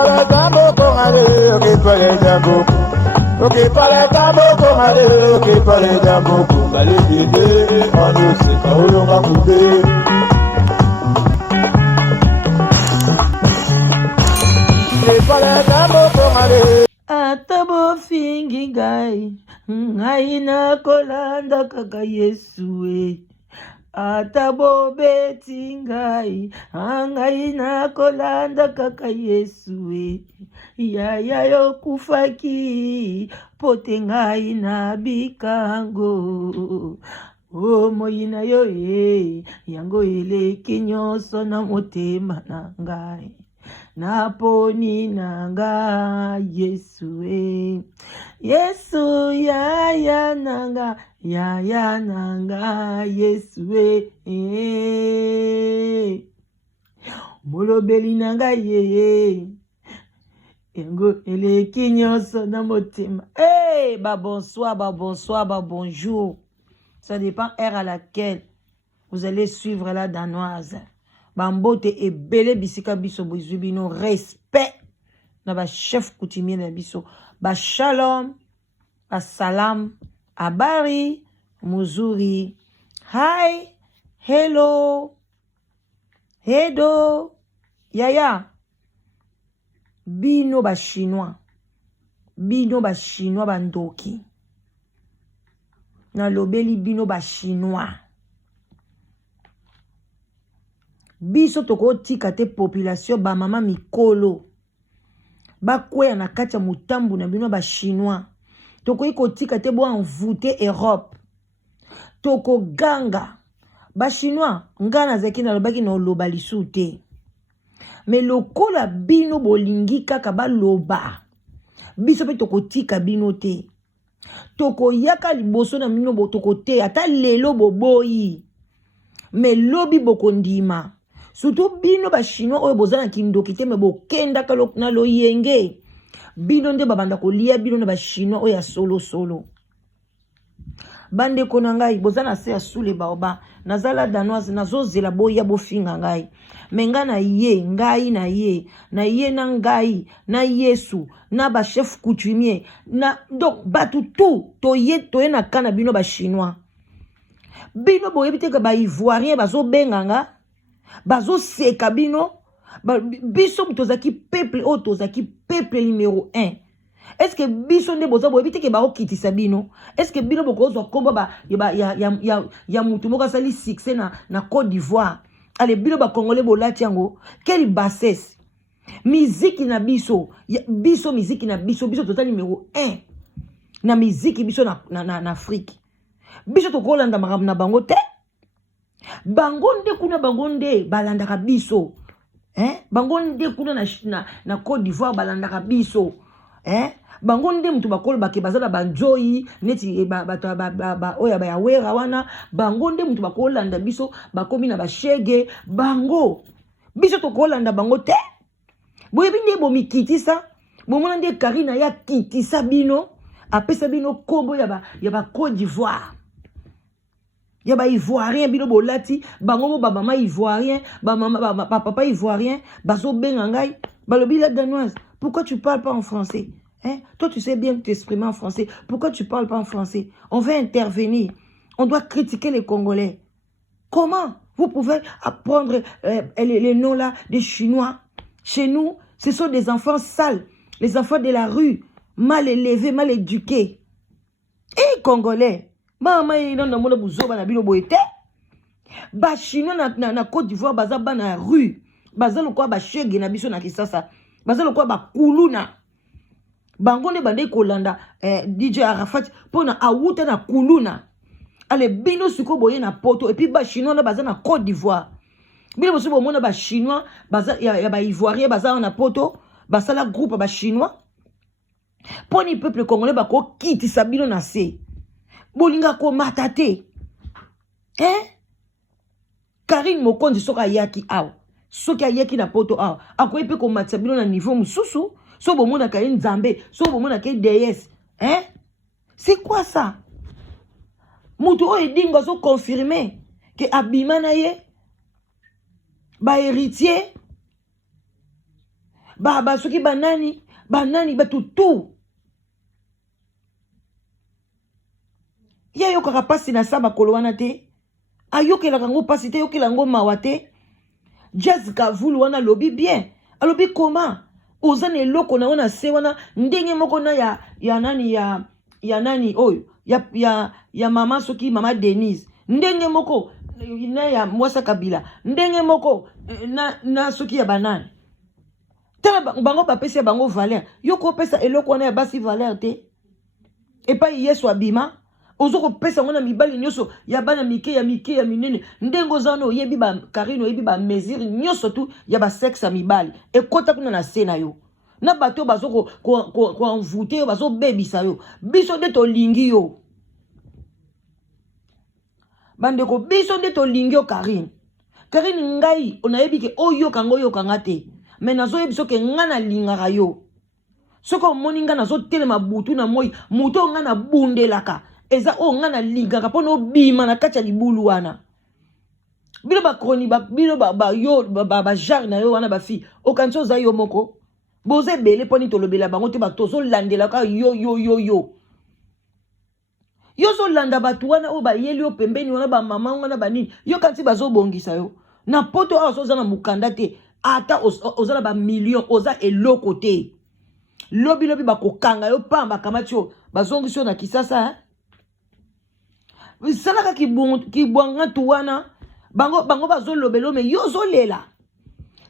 para tambo con ale, que para tambo. Ok, para tambo con ale, que para tambo con ale, dide, anu se paulo makude. Ok, para tambo con ale. Atabo fingi ngai, ngai na kolanda kaka Yesu. Atabo beti ngai, ngai na kolanda kaka Yesu. Yaya yo kufaki, pote ngai na bikango. O moyina yo yango eleki nyonso na motema na ngai. Naponi nanga Yesu Yesu yaya nanga Yesu molobeli nanga Engo eleki nyonso na motema. Bonsoir, bonjour. Ça dépend heure à laquelle vous allez suivre la danoise. Bambote et belé bisika biso bino respect na ba chef coutumier na biso ba shalom ba salam habari muzuri hi hello hedo yaya bino ba chinois bandoki na lobeli bino ba chinois biso toko tika te population ba mama mikolo ba kwea na kati ya mutambu na bino ba chinois toko iko tika te bo envoûter Europe toko ganga ba chinois ngana zaki na lobaki na loba lisu te mais lokola bino bolingi kaka ba loba biso pe toko tika bino te toko yaka liboso na bino bo toko te ata lelo boboyi mais lobi bokondima surtout bino ba chinois oyo bozana kindoki te me bokenda kalo na loyenge bino nde babanda kolia bino na ba chinois oyo ya solo bande kona ngai bozana se ya sule baoba nazala danoise nazozela boya bofinga ngai menga na ye ngai na ye na ngai na Yesu na ba chef coutumier na donc batu tout toye na kana bino ba chinois bino boyebi te ka ba ivoirien bazo benganga bazo seka bino biso tozaki peuple o tozaki peuple numéro 1. Est-ce que biso nde boza boyebi te ke ba okitisa bino? Est-ce que bino bokozwa kombo ya mutu moko sali succès na Côte d'Ivoire? Allez bino ba congolais bolati yango quelle bassesse. Musique na biso musique na biso tozali numéro 1 na musique biso na Afrique. Biso to kolanda makambo na bango te. Bangonde kuna bangonde balandaka biso. Bangonde kuna na Côte d'Ivoire balandaka biso. Bangonde mutu bakolo bake bazala banjoyi neti oya ba yawera wana bangonde mutu bakolanda biso bakomi na bashege bango biso to kolanda bango te. Boyebi nde bomikitisa bomona nde Karina ya kitisa bino apesa bino kombo ya ba Côte d'Ivoire. Ya ba ivoirien bino bolati bango ba mama ivoirien ba papa ivoirien bazo benga ngai balobi la danoise. Pourquoi tu parles pas en français? Toi tu sais bien t'exprimer en français. Pourquoi tu parles pas en français? On veut intervenir. On doit critiquer les Congolais. Comment vous pouvez apprendre les noms là des Chinois? Chez nous, ce sont des enfants sales, les enfants de la rue, mal élevés, mal éduqués. Et Congolais, maman non na mona buzoba na bino boete. Ba Chinois na Côte d'Ivoire baza ba na rue, baza lokwa ba shege na biso na Kisasa. Baza lokwa ba kuluna. Bangonde bande kolanda DJ Arafat pona awuta na kuluna. Ale bino siko boye na poto et puis ba Chinois na baza na Côte d'Ivoire. Bino boso bo mona ba Chinois baza ya ba Ivoirien baza na poto, basala groupe ba Chinois. Poni peuple congolais bako kitisa bino na se. Bolinga ko matate. Karine Mokonzi soka yaki aw. Soka yaki na poto aw. Akoye pe ko matisa bino na niveau mususu. So bomona ka nzambe, so bomona ka DS. C'est quoi ça? Mutu o edingo so confirmer que abima na ye ba héritier ba soki banani batutu ya yokaka pasi na sa makolo wana te ayokelaka ngo pasi te yokela ngo mawa te. Jessica Vulu wana lobi bien alobi koma oza na eloko na wana se wana ndenge moko na ya nani oyo ya mama soki mama Denise ndenge moko na ya Mwasa Kabila ndenge moko na soki ya banane tala bango bapesi ya bango valeur yoko pesa eloko wana ya basi valeur te epai Yesu abima ozoko pesa ngona mibali nyoso ya bana mike ya minene ndengo zano oyebi ba Karine oyebi ba mesure nyoso tu ya ba sexe ya mibali ekota kuna na sena yo na bato bazoko ko envoûter yo bazo bebisa yo biso de to lingi yo bandeko biso de to lingi yo Karine ngai onayebi ke oyo kango yo kangate mais nazo yebiso ke ngana lingaka yo soko moni ngana zo telema butu na moi muto ngana bundelaka eza o ngana ligaka pono bima na kati ya libulu wana bilo ba kroni bilo ba yo ba jar na yo wana ba fi o kanso za yo moko boze bele poni tolobela bango te ba tozo landela ka yo zo landa batu wana o ba yeli o pembeni wana ba mama wana ba nini yo kanti bazo bongisa yo na poto a so za na mukanda te ata ozala ba million oza eloko te lobi ba kokanga yo pamba kamati yo bazongisi yo na kisasa salaka kibwanga tuwana bango bazo lobelo mais yo zo lela.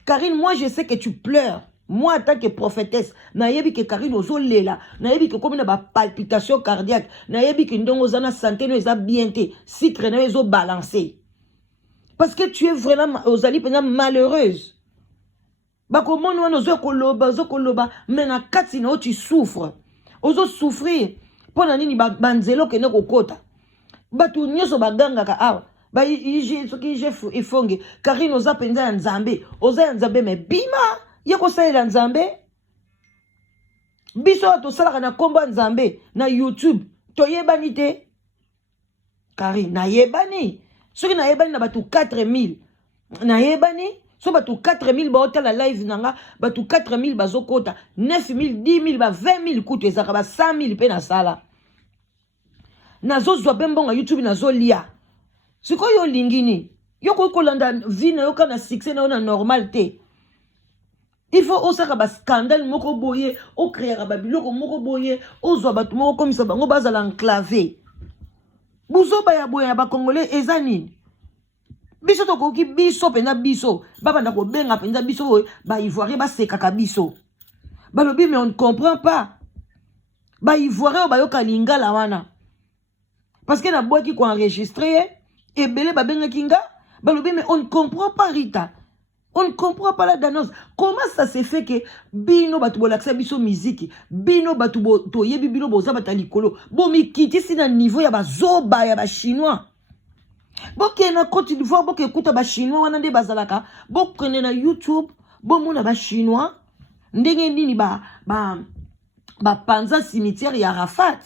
Karine, moi je sais que tu pleures. Moi en tant que prophétesse nayebi que Karine ozo lela nayebi que comme na ba palpitation cardiaque nayebi que ndongo zana santé no eza bien te sucre na ezo balancer parce que tu es vraiment ozali pena malheureuse bakomona wana ozo koloba mais na kati na tu souffres ozo souffrir pona nini banzelo ke ne kokota batu nyoso bagangaka awa ba soki je ifonge Karine oza penza ya nzambe me bima yeko salela nzambe biso tosalaka na komba nzambe na YouTube toyebani te Karine nayebani soki nayebani na batu 4000 nayebani so batu 4000 baotala live nanga batu 4000 bazokota 9000 10000 ba 20000 kutu ezaka ba 100000 pe na sala nazo zwa bembonga YouTube nazo lia siko yo lingini yo ko landa vie na yo kana succès na ona normal te il faut osaka ba scandale moko boye o créer ba biloko moko boye o zwa batu moko komisa bango bazala enclavé buzo ba ya boye ba congolais ezani biso to koki biso pena biso baba ndako benga penza biso ba ivoirien ba sekaka biso balobi mais on ne comprend pas ba ivoirien ba yo kalingala wana parce que na boîte qui enregistré et belé ba benga kinga balobi mais on ne comprend pas Rita on ne comprend pas la danse comment ça se fait que bino batu bolaksa biso musique bino batu to yebi bino boza batalikolo bo mikiti sina niveau ya bazoba ya ba chinois boke na Côte d'Ivoire boke écoute ba chinois wana nde bazalaka bokene na YouTube bo mona ba chinois ndenge nini ba panza cimetière ya Arafat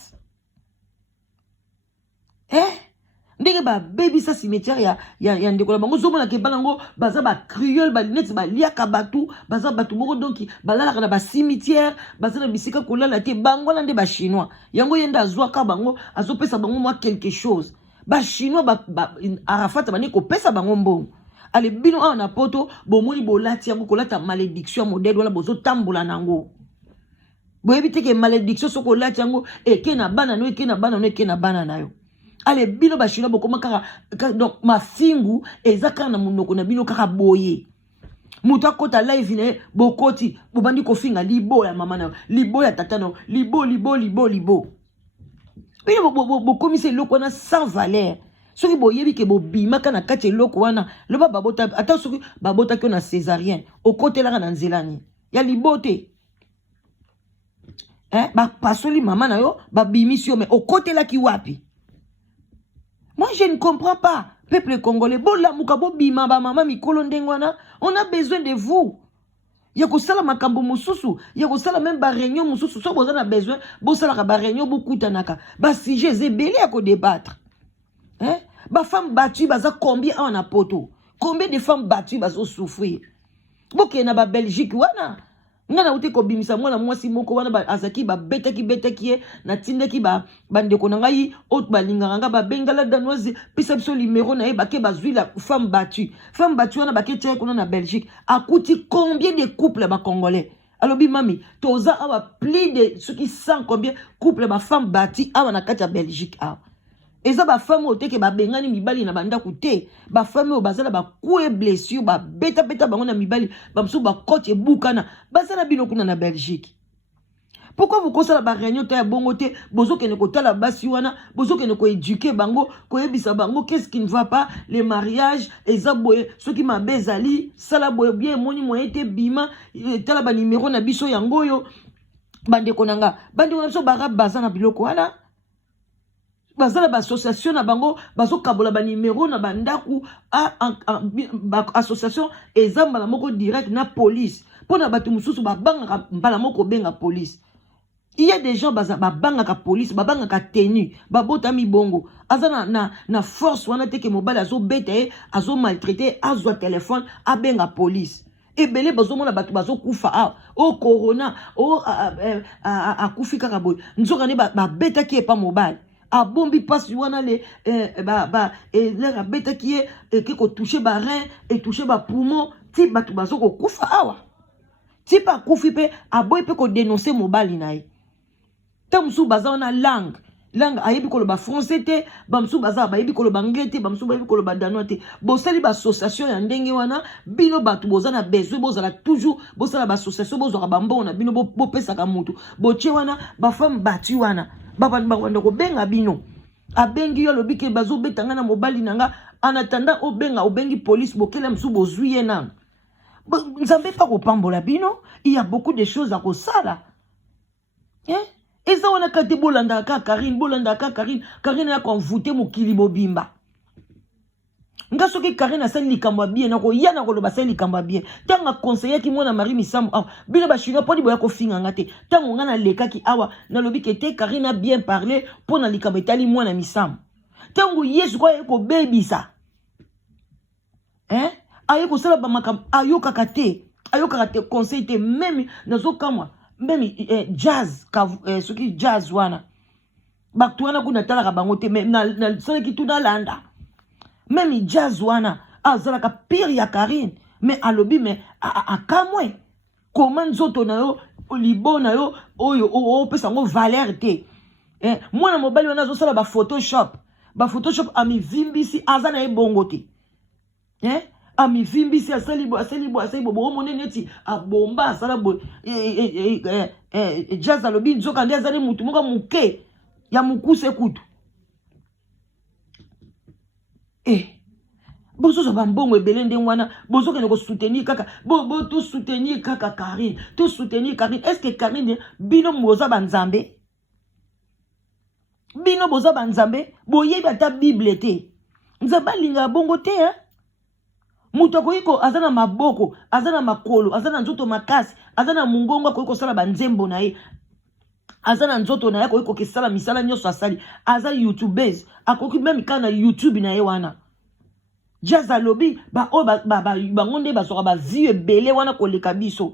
ndenge ba baby sa cimetière ya ndeko la bango zomona ke balango baza ba criole ba net ba liaka batu baza batu moko donc balala na ba cimetière baza na bisika kolala te bango na nde ba chinois yango yenda azwaka bango azopesa bango moi quelque chose ba chinois Arafat bani ko pesa bango mbongo ale bino a na poto bomoni bolati yango kolata malédiction modèle wala bozo tambola nango boyebi te ke malédiction soko lati yango eke na bana no eke na bana no eke na bana na yo ale bino ba chinois bokoma kaka donc mafingu ezaka na munoko na bino kaka boye muta kota live ne bokoti bobandi ko finga libo ya mama na libo ya tata no libo bino bokomise eloko wana sans valeur soki boyebi ke bobimaka na kati eloko wana loba babota ata soki babota ke na césarienne okotelaka na nzelani ya libote pasoli mama na yo babimisi yo mais okotelaki wapi? Moi je ne comprends pas peuple congolais bola muka bobima ba mama mikolo ndengwana on a besoin de vous yako sala makambo mususu yako sala même ba réunion mususu so boza na besoin bo sala ka ba réunion bokutanaka ba sujet zebele yako débattre ba femme battues baza combien en poto combien de femmes battues bazo souffrir boke na ba Belgique wana ngana uti ko bimisa mwana mwasi moko wana ba azaki ba betaki ye na tindeki ba bandeko na ngai autre balinga nga ba bengala danoise pisa biso numéro na ye ba ke bazwi la femme battue wana ba ke tia kuna na Belgique akuti combien de couples ba congolais alobi mami toza awa plus de ceux qui sont combien couples ba femme battue awa na kati ya Belgique awa eza ba femme oteke ba bengani mibali na banda kute ba femme o bazala ba coué blessure ba beta bango na mibali ba msu ba coach e bukana bazala bino kuna na Belgique. Pourquoi vous kosala ba réunion ta bongo te bozo kene ko tala basi wana bozo kene ko éduquer bango ko yebisa bango qu'est-ce qui ne va pas les mariages eza boye ceux qui m'a bezali sala boye bien moni moyen te bima tala ba numéro na biso yango yo bande konanga biso ba bazana biloko wana bazala ba association na bango bazo kabola ba numéro na bandaku association ezamba la moko direct na police pona batu mususu ba banga mbala moko benga police. Il y a des gens ba banga ka police ba banga ka tenue ba botami bongo azana na force wana teke mobile azo bete azo maltraiter azo téléphone a benga police. Ebele bazo mona batu bazo kufa o corona o akufi kaka boy nzoka ne ba beta ki e pa mobile a bombi passe wana le la beta qui est qui ko toucher ba rein et toucher ba poumon ti batu bazo ko kufa awa ti pa kufi pe a boy pe ko dénoncer mobile nae tamsu baza na langue ayebi ko lo ba français te bamsu baza ba yebi ko lo ba anglais te bamsu ba yebi ko lo ba danois te bosali ba association ya ndenge wana bino batu bozana besoin bozala toujours bosala ba association bozora bambona bino bo pesa ka mutu boche wana ba femme bati wana baba bando ko benga bino abengi yo lobi ke bazo betanga na mobali nanga en attendant obengi police bokela msu bozuye na nzambe pa ko pambola bino il y a beaucoup de choses à kosala eza wana kati bolanda ka Karine Karine ya konvoute mokili bobimba nga soki Karine asali likambo bien na ko yana ko loba sali likambo bien tanga conseiller ki mwana Marie Misambo bino ba chino podi boya ko finga ngate tango nga na leka ki awa na lobi ke te Karine a bien parlé pour na likambo etali mwana Misambo tango Yesu ko bebisa ayo ko sala ba makam ayo kakate conseil te même nazo kamwa même jazz ce qui jazz wana baktuana kuna tala ka bango te même na sala ki tuna landa même jazz wana azala ka pire ya Karine mais alobi mais akamwe comment nzoto na yo libo na yo oyo pesa ngo valeur te mwana mobali wana zo sala ba photoshop ami vimbisi azana e bongo te ami vimbisi asali bo monene neti abomba asala bo jazz alobi nzoka ndi azali mutu moko muke ya mukuse kutu bozo ba mbongo ebele ndenge wana bozo kene ko soutenir kaka tout soutenir kaka Karine est-ce que Karine bino moza banzambe boyebi ata bible te nzamba linga bongo te muto koyiko azana maboko azana makolo azana nzoto makasi azana mungongo koyiko sala banzembo na ye azana nzoto na ye koyiko kesala misala nyoso asali aza youtubers akoki même kana YouTube na ye wana jazz alobi bangonde basoka ba vie ebele wana koleka biso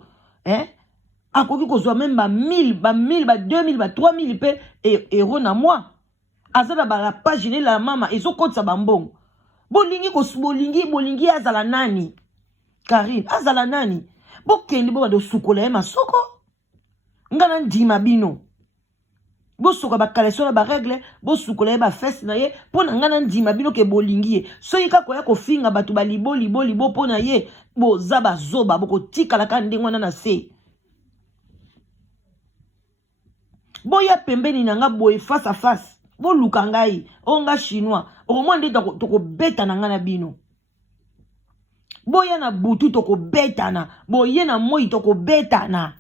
akoki kozwa même ba 1000 ba 2000 ba 3000 pe euro na moi azana ba page ne la mama ezokotsa bambongo bolingi azala nani Karine azala nani bokendi bo bado sukola ye masoko ngana ndima bino bosoka ba kalesona ba règle bosukola ye ba fesse na ye pona ngana ndima bino ke bolingi ye soki kako ya kofinga batu ba libo pona ye boza bazoba bokotikala ka ndengwana na se boya pembeni na nga boye face à face boluka ngai onga chinois omo nde toko betana nga na bino boya na butu toko betana boye na moi toko betana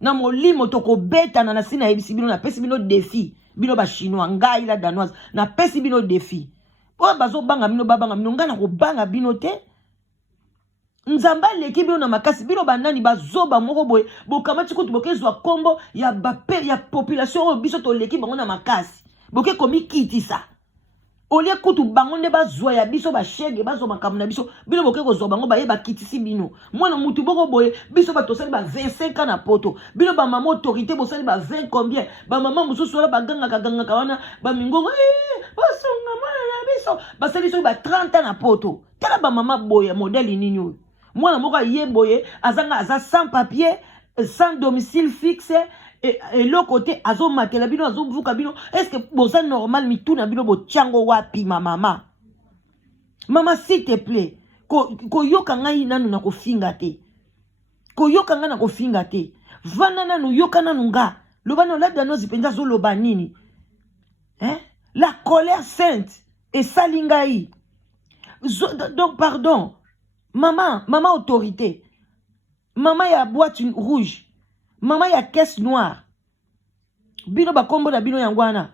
na molimo toko betana na sina yebisi bino na pesi bino défi bino ba chinois ngai la danoise na pesi bino défi o bazo banga bino babanga bino ngana ko banga bino te nzamba leki bino na makasi bino banani bazoba moko boye bokamati kutu bokezwa kombo ya population biso to leki bango na makasi boke komi kitisa olie kutu bango nde bazwa ya biso bashege bazwa makambo na biso bino boke kozwa bango baye bakitisi bino mwana mutu boko boye biso batosali ba 25 ans na poto bino ba mama autorité bosali ba 20 combien ba mama mususu wala baganga wana ba mingongo basonga mwana na biso basali so ba 30 ans na poto tala ba mama boye modèle nini oyo mwana moko ye boye azanga aza sans papier sans domicile fixe et l'autre côté azo matela bino azo vuka bino est-ce que boza normal mituna bino bo tchango wapi mama s'il te plaît ko yoka ngai nanu na kofinga te ko yoka ngai na kofinga te vana nanu yoka nanu nga lobano la dano zipenza zo loba nini la colère sainte et salingai donc pardon maman autorité maman ya boîte rouge maman ya caisse noire bino bakombo na bino yangwana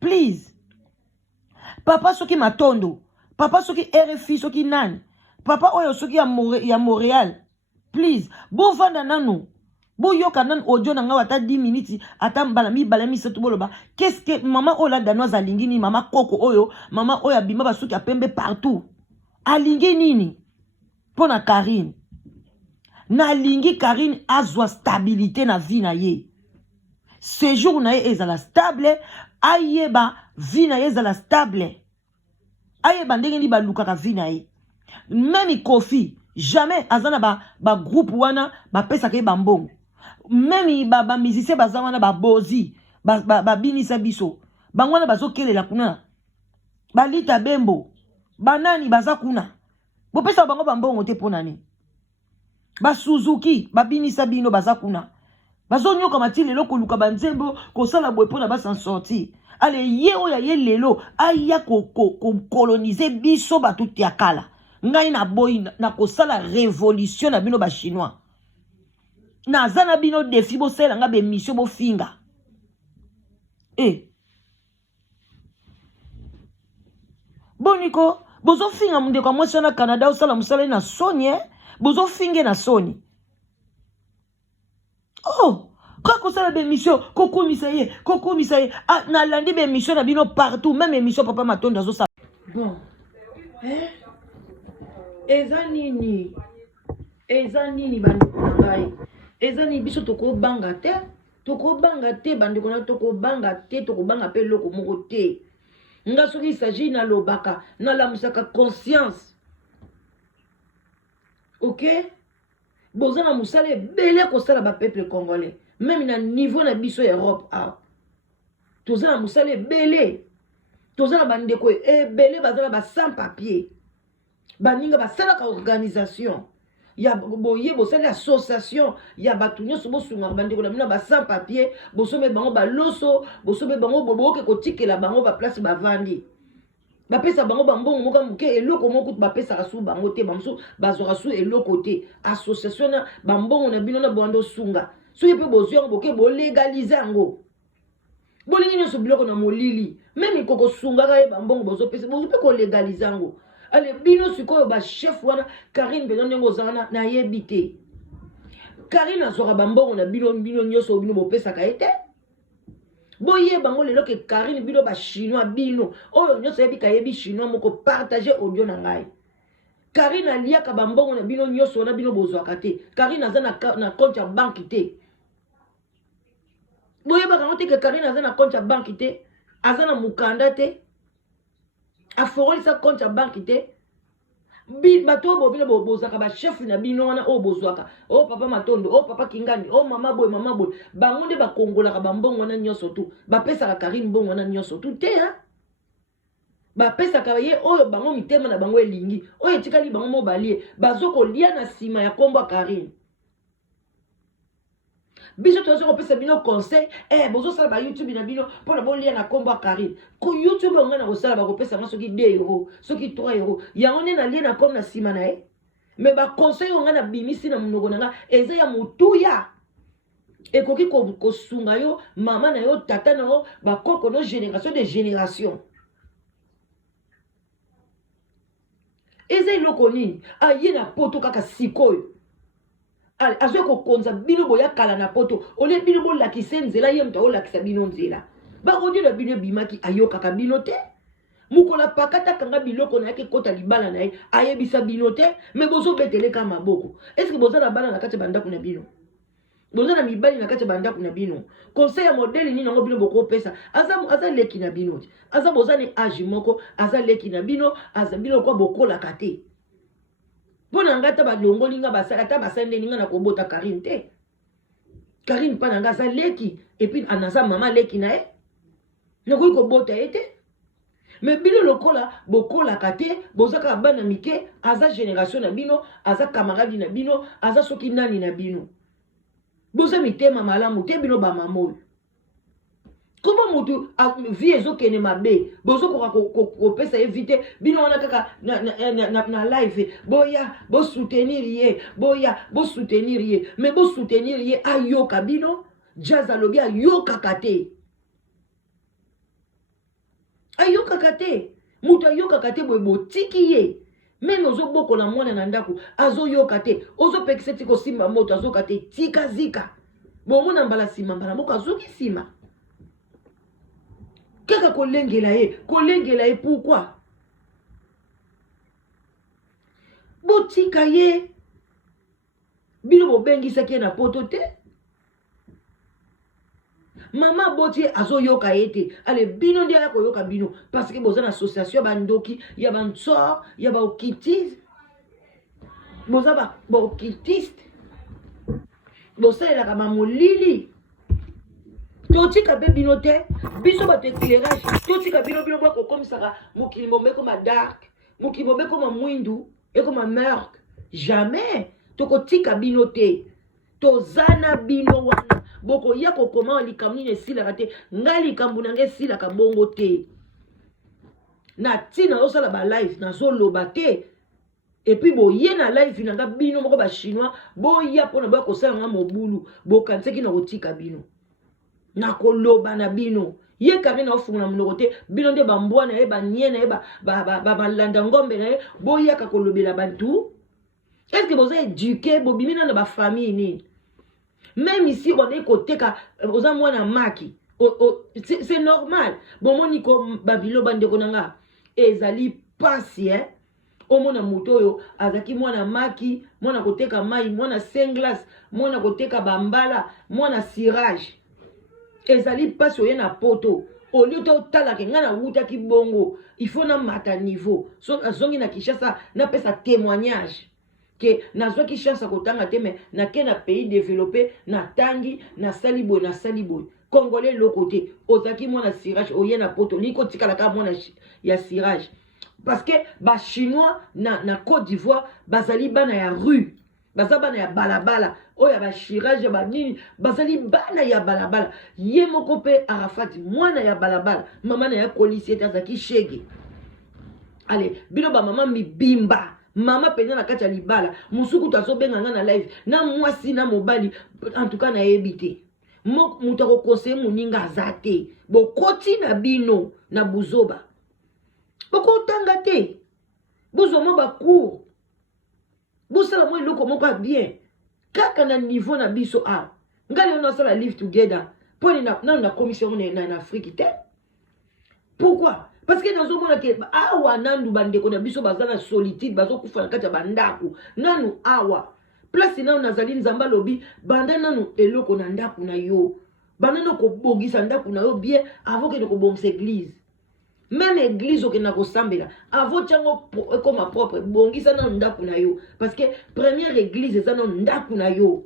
please papa soki matondo papa soki RFI soki nani papa oyo soki ya Montréal please bo vanda nanu bo yoka nanu audio na nga ata 10 minutes ata mbala mi setu boloba qu'est-ce que maman ola danoise alingi ni mama koko oyo mama oyo abima basuki apembe partout alingi nini pona Karine na lingi Karine azwa stabilité na vie na ye séjour na ye ezala stable ayeba vie na ye ezala stable ayeba ndenge ni balukaka vie na ye même Kofi jamais azana ba groupe wana ba pesa ke bambongo même ba musicien baza wana ba bozi ba binisa biso bangwana bazokelela kuna balita bembo banani baza kuna bo pesa bango bambongo te ponani ba Suzuki ba binisa bino baza kuna bazo nyoka matile loko luka banzembo ko sala boye pona ba s'en sortir ale ye oya ye lelo aya ko coloniser biso batuti ya kala ngai na boy na ko sala révolution na bino ba chinois na zana bino défi bo sela nga be mission bo finga boniko bozo finga munde kwa mwasi na Canada o sala musala na Sony bozo finge na Sony kako sala be mission koko misaye na landi be mission na bino partout même émission papa matonda zo sa bon eza nini bandeko na ngai eza ni biso tokobanga te bandeko na tokobanga te tokobanga pe loko moko te nga soki il s'agit na lobaka na lamusaka conscience ok boza na musala ebele kosala ba peuple congolais même na niveau na biso Europe toza na musala ebele toza na bandeko ebele bazala ba sans papier baninga basalaka organisation ya boye bosala association ya batu nyonso bosunga bandeko na bino ba sans papier bosome bango baloso bosome bango boboke kotikela bango ba place bavandi bapesa bango bambongo moka muke eloko moko bapesa su bango te bamso bazora su eloko te association na bambongo na bino na bondo sunga so yepe bozyo boke bo légaliser ngo bolingi nyonso biloko na molili même koko sunga ka bambongo bozo pesa bozo pe ko légaliser ngo ale bino sikoyo ba chef wana Karine bezonde ngozana na yebite Karine azora bambongo na bino nyonso bino bopesa ka ete boye bango lelo ke Karine bino ba chinois bino oyo nyonso yebi ka yebi chinois moko partager audio na ngai Karine aliaka bambongo na bino nyonso na bino bozwaka te Karine aza na compte ya banque te boye ba kangote ke Karine aza na compte ya banque te aza na mukanda te aforoli sa compte ya banque te bato bobina bozaka ba chef na bino wana o bozwaka o papa matondo o papa kingani o mama boy bango nde bakongolaka bambongo na nyonso tu bapesaka Karine mbongo na nyonso tu te bapesaka ye oyo bango mitema na bango elingi oyo etikali bango mobalie bazokolia na nsima ya kombo ya Karine biso tozo kopesa bino conseil bozosala ba YouTube na bino pona bolia na kombo ya Karine ko YouTube onga na kosala bakopesa nga soki 2 euros soki 3 euros yango nde na lia na kombo na sima na ye mais ba conseil onga na bimisi na munoko na nga eza ya mutuya ekoki kosunga yo mama na yo tata na yo bakoko no génération de génération eza iloko nini aye na poto kaka sikoyo azo ko konza bino boya kala na poto ole bino bo lakise nzela ye mta o lakisa bino nzela ba rodi na bino bimaki ayoka ka bino te mukola pakata kanga biloko na yake kota libala na ye ayebisa bino te mais bozo betele ka maboko. Est-ce que boza na bana na kati banda kuna bino? Boza na mibali na kati banda kuna bino? Conseil ya modèle ni nango bino boko pesa. Aza leki na bino. Aza boza ni agi moko, aza leki na bino, aza bino ko bokola kate. Pona ngata ba longoli nga basala ta basande ninga na kobota Karine te. Karine pa nanga aza leki et puis anaza mama leki na ye. Nako ko bota ete. Mais bino lokola bokola kate bozaka bana mike aza génération na bino, aza camarade na bino, aza soki nani na bino. Boza mitema malamu te bino ba mamoyo. Comment mutu vie ezokene mabe bozo ko pesa éviter bino wana kaka na live boya bo soutenir ye boya bo soutenir ye mais bo soutenir ye ayoka bino jazz alobi ayoka kate ayoka kate mutu ayoka kate boye botiki ye même ozoboko na mwana na ndako azoyoka te ozopekisa tiko simba moto azoka te tika zika bomona mbala sima mbala moko azoki sima kaka kolengela ye pourquoi botika ye bino bobengisaki ye na poto te mama boti azoyoka ye te ale bino ndi ala koyoka bino parce que boza na association ya bandoki ya bansor ya baokitiste boza baokitiste bosalelaka bamolili totika pe bino te biso bato éclairage totika bino bakokomisaka mokili mombe koma dark mokili mombe koma mwindu ekoma meurtre jamais tokotika bino te tozana bino wana bokoya kokoma likambo nini esilaka te ngai likambo na ngai esilaka bongo te na ntina ozosala balive nazoloba te epuis boye na live na nga bino moko bachinois boya mpona boya kosala nga mobulu bokanisaki na kotika bino na koloba na bino ye kare na ofungola monoko te bino nde bambwa na ye banie na ye balanda ngombe na ye boyaka kolobela bantu. Est-ce que vous êtes éduqué bobimi na ba famille ni même ici on est koteka oza mwana maki c'est normal bon moni ko babilo bande konanga ezali pasi omona moto oyo azaki mwana maki mwana koteka mai mwana senglas mwana koteka bambala mwana cirage ezali pasi oye na poto olio to tala ke ngana wuta ki bongo il faut na mata niveau so azongi na Kinshasa na pesa témoignage que nazwa ki chance kotanga te mais na ke na pays développé na tangi na saliboy congolais le côté ozaki mwana cirage oye na poto liko tikala ka mwana ya cirage parce que ba chinois na Côte d'Ivoire bazali bana ya rue baza bana ya balabala oya ba cirage ba nini bazali bana ya balabala ye moko pe Arafat mwana ya balabala mama na ya policier tazaki shege allez bino ba mama mibimba mama penya na kati ya libala musuku tazobenga nga na live na mwasi na mobali en tout cas na yebite mutu akokose moninga aza te bokoti na bino na buzoba bokotanga te bozoma bacour bosala mwa eloko moko ya bien kaka na niveau na biso a ngali ono asala live together poni nano na commission na Afrique te pourquoi parce que nazomona ke awa nandu bandeko na biso baza na solitude bazokufa na kati ya bandako nanu awa place nanu nazali nzamba lobi banda nanu eloko na ndako na yo banda nanu kobongisa ndako na yo bien avant que de kobongisa église même église okenda kosambela avant tiango ekoma propre bongisa nanu ndako na yo parce que première église eza nanu ndako na yo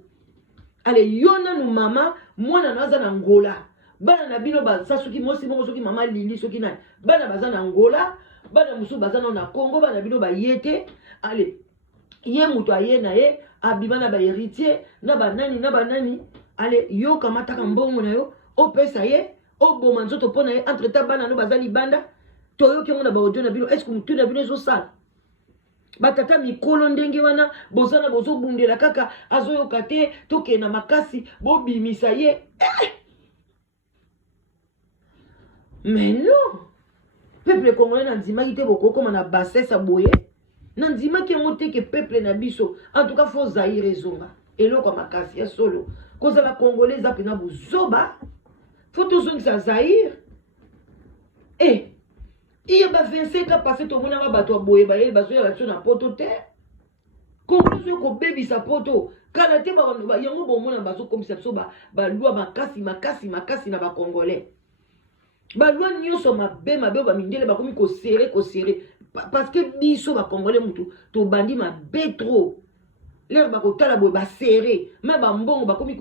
ale yo nanu mama mwana naza na ngola bana na bino baza soki mosi moko soki mama lili soki nani bana baza na ngola bana musu baza na Congo bana bino bayete ale ye mutu aye na ye abima na ba héritier na banani ale yo kamata mbongo na yo opesa ye oboma nzoto pona ye entre ta bana no baza libanda toyo ke ngona ba audio na bino est-ce que mutu na bino zo sala batata mikolo ndenge wana bozana bozobundela kaka azoyoka te toke na makasi bobimisa ye mais non peuple congolais nandimaki te bokokoma na bassesse boye nandimaki yango te ke peuple na biso en tout cas fo Zaïre ezonga eloko makasi ya solo kozala congolais eza pena bozoba fo tozongisa Zaïre Il y a 25 ans passé, tout le monde a battu à boye, il y a la poto terre. Conclusion ko baby sa poto. Quand te ba yango bon mona baso comme ça ba loi makasi na ba congolais. Ba loi nyoso mabe ba mindele ba komi ko serrer parce que biso ba congolais mutu to bandi mabe trop. L'air ba ko tala boye ba serrer, mais ba mbongo ba komi